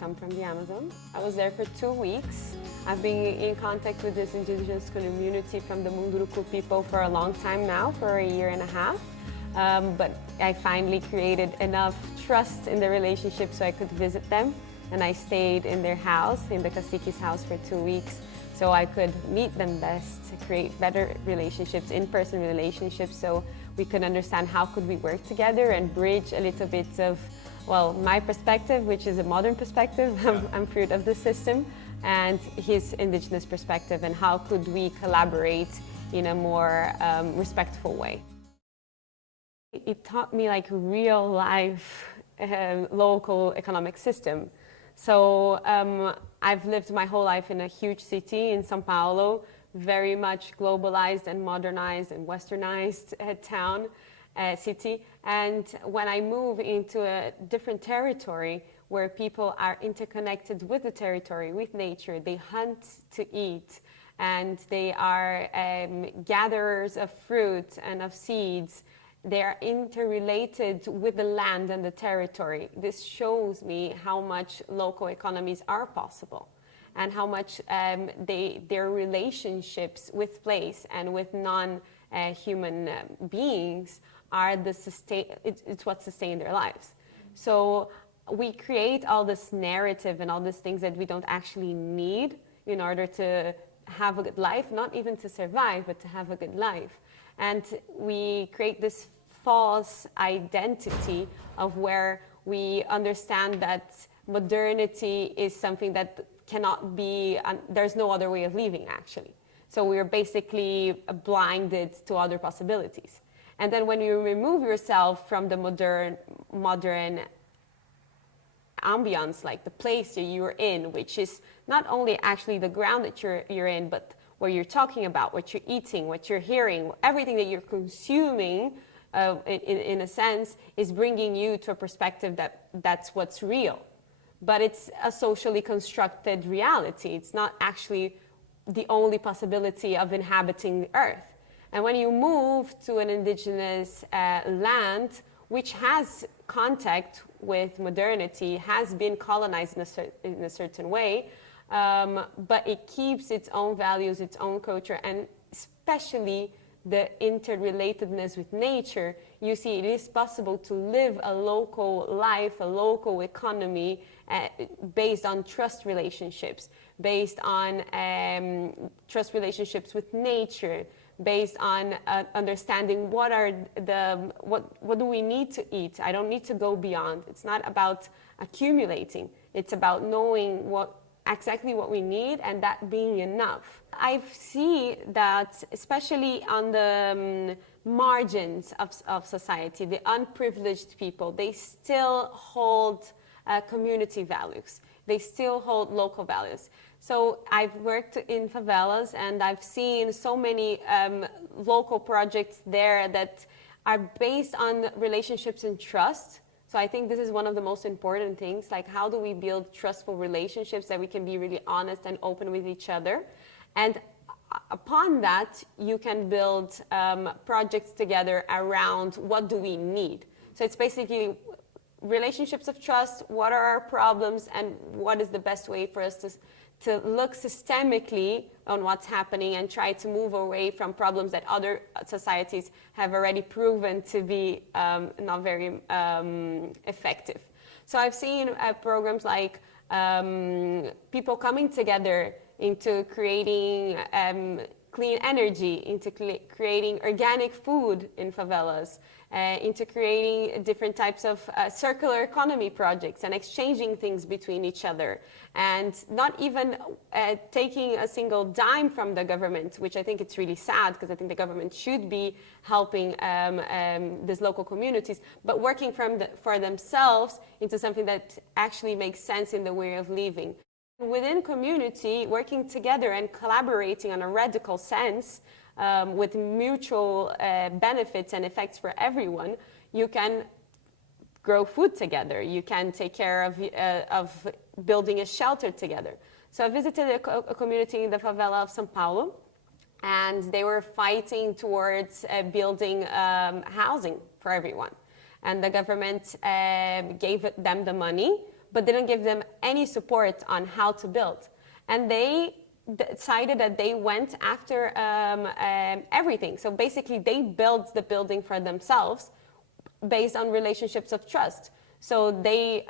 come from the Amazon. I was there for 2 weeks. I've been in contact with this indigenous community from the Munduruku people for a long time now, for a year and a half. But I finally created enough trust in the relationship so I could visit them. And I stayed in their house, in the cacique's house for 2 weeks, so I could meet them best, create better relationships, in-person relationships, so we could understand how could we work together and bridge a little bit of, well, my perspective, which is a modern perspective, I'm fruit of the system, and his indigenous perspective, and how could we collaborate in a more respectful way. It taught me like real life local economic system. So I've lived my whole life in a huge city in São Paulo, very much globalized and modernized and westernized town, city. And when I move into a different territory where people are interconnected with the territory, with nature, they hunt to eat, and they are gatherers of fruit and of seeds. They are interrelated with the land and the territory. This shows me how much local economies are possible, and how much their relationships with place and with non-human beings are it's what sustain their lives. So we create all this narrative and all these things that we don't actually need in order to have a good life, not even to survive, but to have a good life. And we create this false identity of where we understand that modernity is something that cannot be, there's no other way of living actually. So we're basically blinded to other possibilities. And then when you remove yourself from the modern ambience, like the place that you're in, which is not only actually the ground that you're in, but what you're talking about, what you're eating, what you're hearing, everything that you're consuming, in a sense, is bringing you to a perspective that's what's real. But it's a socially constructed reality. It's not actually the only possibility of inhabiting the earth. And when you move to an indigenous land, which has contact with modernity, has been colonized in a certain way, but it keeps its own values, its own culture, and especially the interrelatedness with nature, you see it is possible to live a local life, a local economy based on trust relationships, based on trust relationships with nature, based on understanding what do we need to eat. I don't need to go beyond. It's not about accumulating. It's about knowing exactly what we need, and that being enough. I see that especially on the margins of society, the unprivileged people, they still hold community values. They still hold local values. So I've worked in favelas, and I've seen so many local projects there that are based on relationships and trust. So I think this is one of the most important things, like how do we build trustful relationships that we can be really honest and open with each other. And upon that, you can build projects together around what do we need. So it's basically relationships of trust, what are our problems, and what is the best way for us to look systemically on what's happening and try to move away from problems that other societies have already proven to be not very effective. So I've seen programs like people coming together into creating clean energy, into creating organic food in favelas, into creating different types of circular economy projects and exchanging things between each other, and not even taking a single dime from the government, which I think it's really sad, because I think the government should be helping these local communities, but working for themselves into something that actually makes sense in the way of living. Within community, working together and collaborating on a radical sense, with mutual benefits and effects for everyone, you can grow food together. You can take care of building a shelter together. So I visited a community in the favela of São Paulo, and they were fighting towards building housing for everyone. And the government gave them the money, but didn't give them any support on how to build. And they decided that they went after everything. So basically, they built the building for themselves based on relationships of trust. So they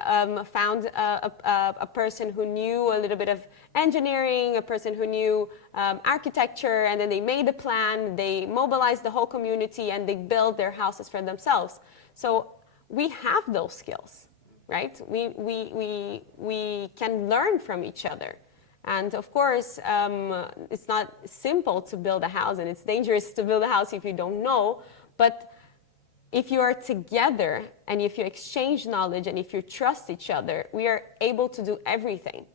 found a person who knew a little bit of engineering, a person who knew architecture, and then they made a plan, they mobilized the whole community, and they built their houses for themselves. So we have those skills, right? We can learn from each other. And of course, it's not simple to build a house, and it's dangerous to build a house if you don't know, but if you are together and if you exchange knowledge and if you trust each other, we are able to do everything.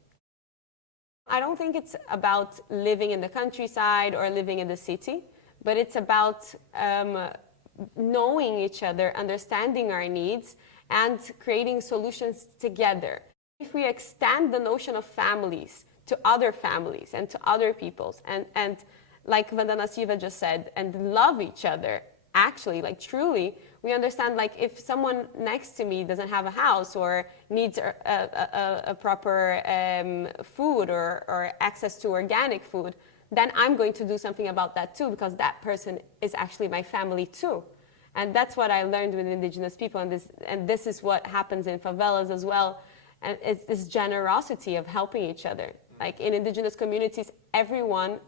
I don't think it's about living in the countryside or living in the city, but it's about knowing each other, understanding our needs, and creating solutions together. If we extend the notion of families to other families and to other peoples, and like Vandana Siva just said, and love each other, actually, like truly, we understand, like, if someone next to me doesn't have a house or needs a proper food or access to organic food, then I'm going to do something about that too, because that person is actually my family too. And that's what I learned with indigenous people, and this is what happens in favelas as well. And it's this generosity of helping each other. Like in indigenous communities, everyone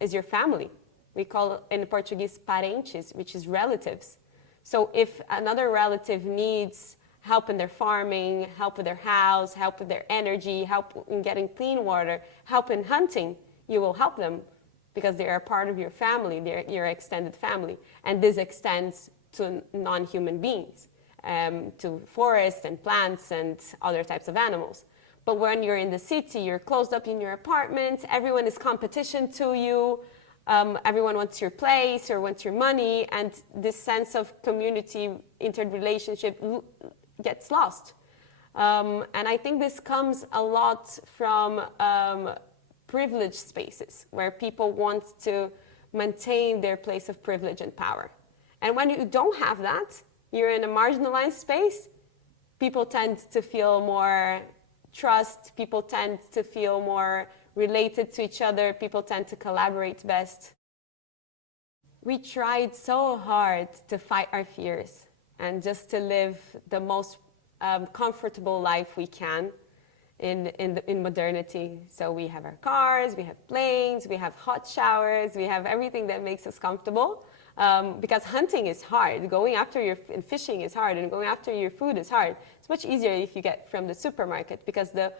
is your family. We call in Portuguese parentes, which is relatives. So if another relative needs help in their farming, help with their house, help with their energy, help in getting clean water, help in hunting, you will help them because they are part of your family, they're your extended family. And this extends to non-human beings, to forests and plants and other types of animals. But when you're in the city, you're closed up in your apartment, everyone is competition to you, everyone wants your place or wants your money, and this sense of community interrelationship gets lost. And I think this comes a lot from privileged spaces where people want to maintain their place of privilege and power. And when you don't have that, you're in a marginalized space, people tend to feel more trust, people tend to feel more related to each other, people tend to collaborate best. We tried so hard to fight our fears and just to live the most comfortable life we can in modernity. So we have our cars, we have planes, we have hot showers, we have everything that makes us comfortable. Because hunting is hard, going after and fishing is hard, and going after your food is hard. It's much easier if you get from the supermarket, because the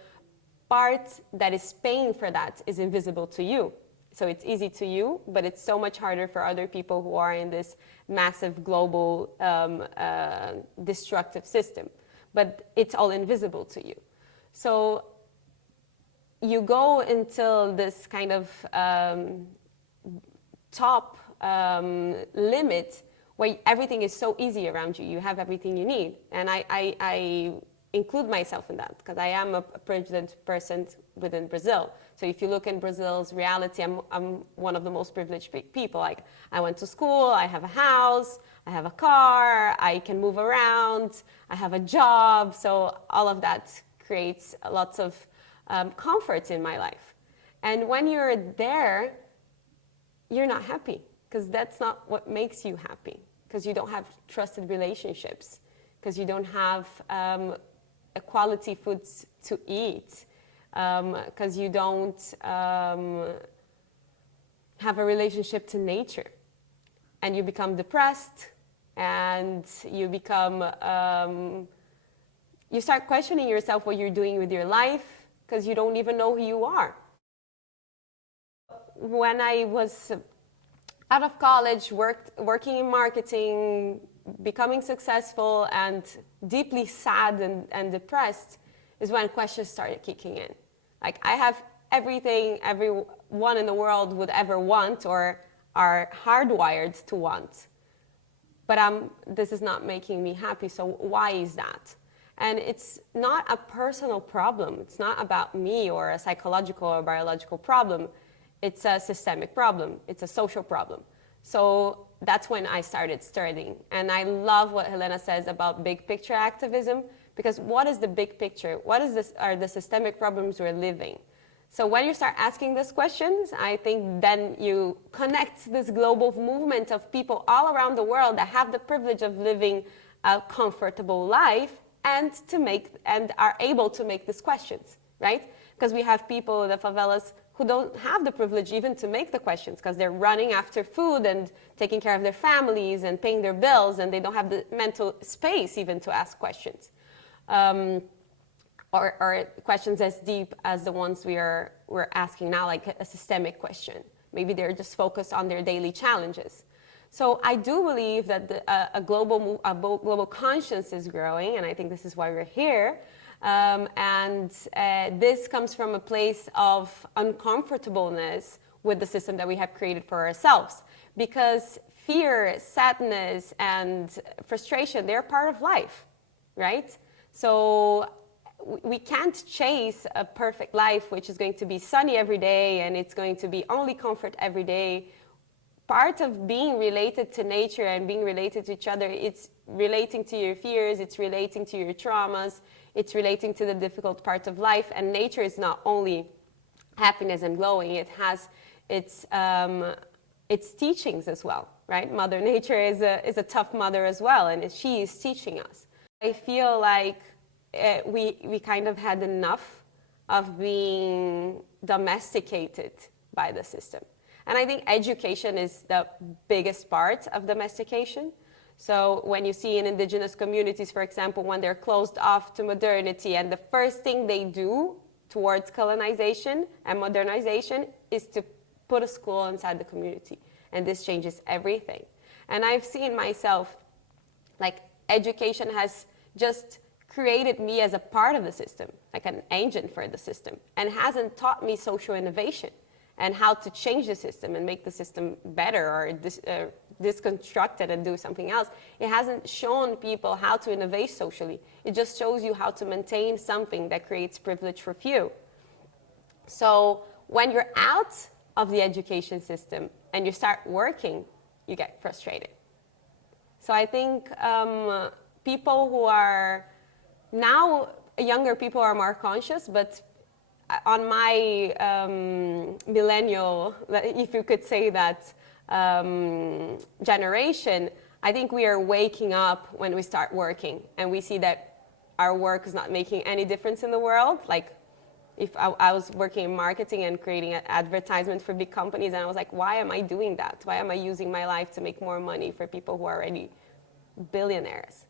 part that is paying for that is invisible to you. So it's easy to you, but it's so much harder for other people who are in this massive global destructive system. But it's all invisible to you. So you go until this kind of top limit where everything is so easy around you. You have everything you need. And I include myself in that because I am a privileged person within Brazil. So if you look in Brazil's reality, I'm one of the most privileged people. Like, I went to school, I have a house, I have a car, I can move around, I have a job. So all of that creates lots of comfort in my life. And when you're there, you're not happy, because that's not what makes you happy, because you don't have trusted relationships, because you don't have quality foods to eat, because you don't have a relationship to nature, and you become depressed, and you become you start questioning yourself what you're doing with your life, because you don't even know who you are. When I was out of college, working in marketing, becoming successful, and deeply sad and depressed, is when questions started kicking in. Like, I have everything everyone in the world would ever want or are hardwired to want, but this is not making me happy, so why is that? And it's not a personal problem. It's not about me or a psychological or biological problem. It's a systemic problem. It's a social problem. So that's when I started studying. And I love what Helena says about big picture activism, Because what is the big picture? What is this, are the systemic problems we're living? So when you start asking these questions, I think then you connect this global movement of people all around the world that have the privilege of living a comfortable life and are able to make these questions, right? Because we have people in the favelas who don't have the privilege even to make the questions because they're running after food and taking care of their families and paying their bills, and they don't have the mental space even to ask questions. Or questions as deep as the ones we're asking now, like a systemic question. Maybe they're just focused on their daily challenges. So I do believe that a global conscience is growing, and I think this is why we're here. This comes from a place of uncomfortableness with the system that we have created for ourselves. Because fear, sadness, and frustration, they're part of life, right? So we can't chase a perfect life, which is going to be sunny every day, and it's going to be only comfort every day. Part of being related to nature and being related to each other, it's relating to your fears, it's relating to your traumas, it's relating to the difficult part of life. And nature is not only happiness and glowing, it has its teachings as well, right? Mother Nature is a tough mother as well, and she is teaching us. I feel like we kind of had enough of being domesticated by the system. And I think education is the biggest part of domestication. So when you see in indigenous communities, for example, when they're closed off to modernity, and the first thing they do towards colonization and modernization is to put a school inside the community. And this changes everything. And I've seen myself, like, education has just created me as a part of the system, like an agent for the system, and hasn't taught me social innovation and how to change the system and make the system better, or disconstruct it and do something else. It hasn't shown people how to innovate socially. It just shows you how to maintain something that creates privilege for few. So when you're out of the education system and you start working, you get frustrated. So I think people who are now, younger people are more conscious, but on my millennial, if you could say that, generation, I think we are waking up when we start working, and we see that our work is not making any difference in the world. Like, if I was working in marketing and creating an advertisement for big companies, and I was like, why am I doing that? Why am I using my life to make more money for people who are already billionaires?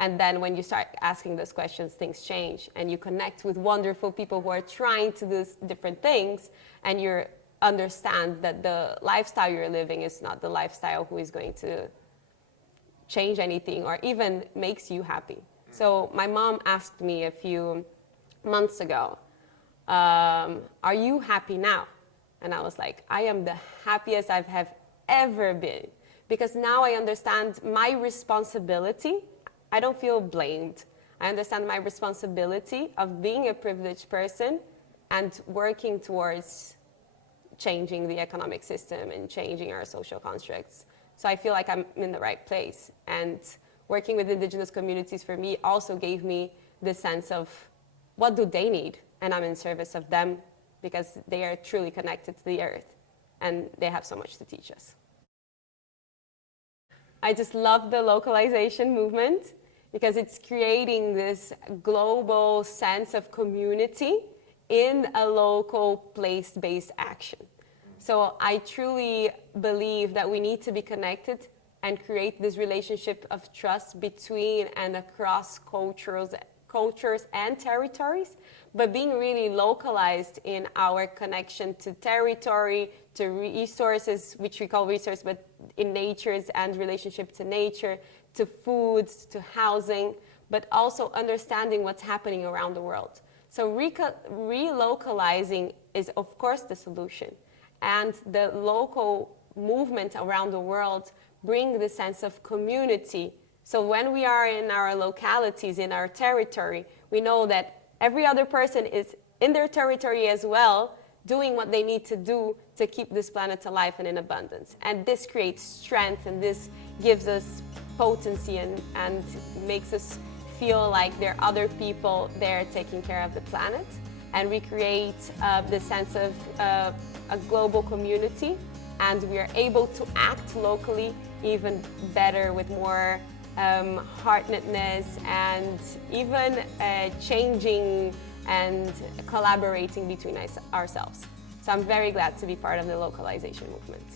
And then when you start asking those questions, things change, and you connect with wonderful people who are trying to do different things, and you understand that the lifestyle you're living is not the lifestyle who is going to change anything or even makes you happy. So my mom asked me a few months ago, are you happy now? And I was like, I am the happiest I have ever been, because now I understand my responsibility. I don't feel blamed. I understand my responsibility of being a privileged person and working towards changing the economic system and changing our social constructs. So I feel like I'm in the right place. And working with indigenous communities for me also gave me the sense of what do they need? And I'm in service of them because they are truly connected to the earth and they have so much to teach us. I just love the localization movement because it's creating this global sense of community in a local place-based action. So I truly believe that we need to be connected and create this relationship of trust between and across cultures and territories, but being really localized in our connection to territory, to resources, which we call resource, but in nature's and relationship to nature, to foods, to housing, but also understanding what's happening around the world. So relocalizing is, of course, the solution. And the local movement around the world bring the sense of community. So when we are in our localities, in our territory, we know that every other person is in their territory as well, doing what they need to do to keep this planet alive and in abundance. And this creates strength, and this gives us potency and makes us feel like there are other people there taking care of the planet, and we create the sense of a global community, and we are able to act locally even better with more heartedness and even changing and collaborating between ourselves. So I'm very glad to be part of the localization movement.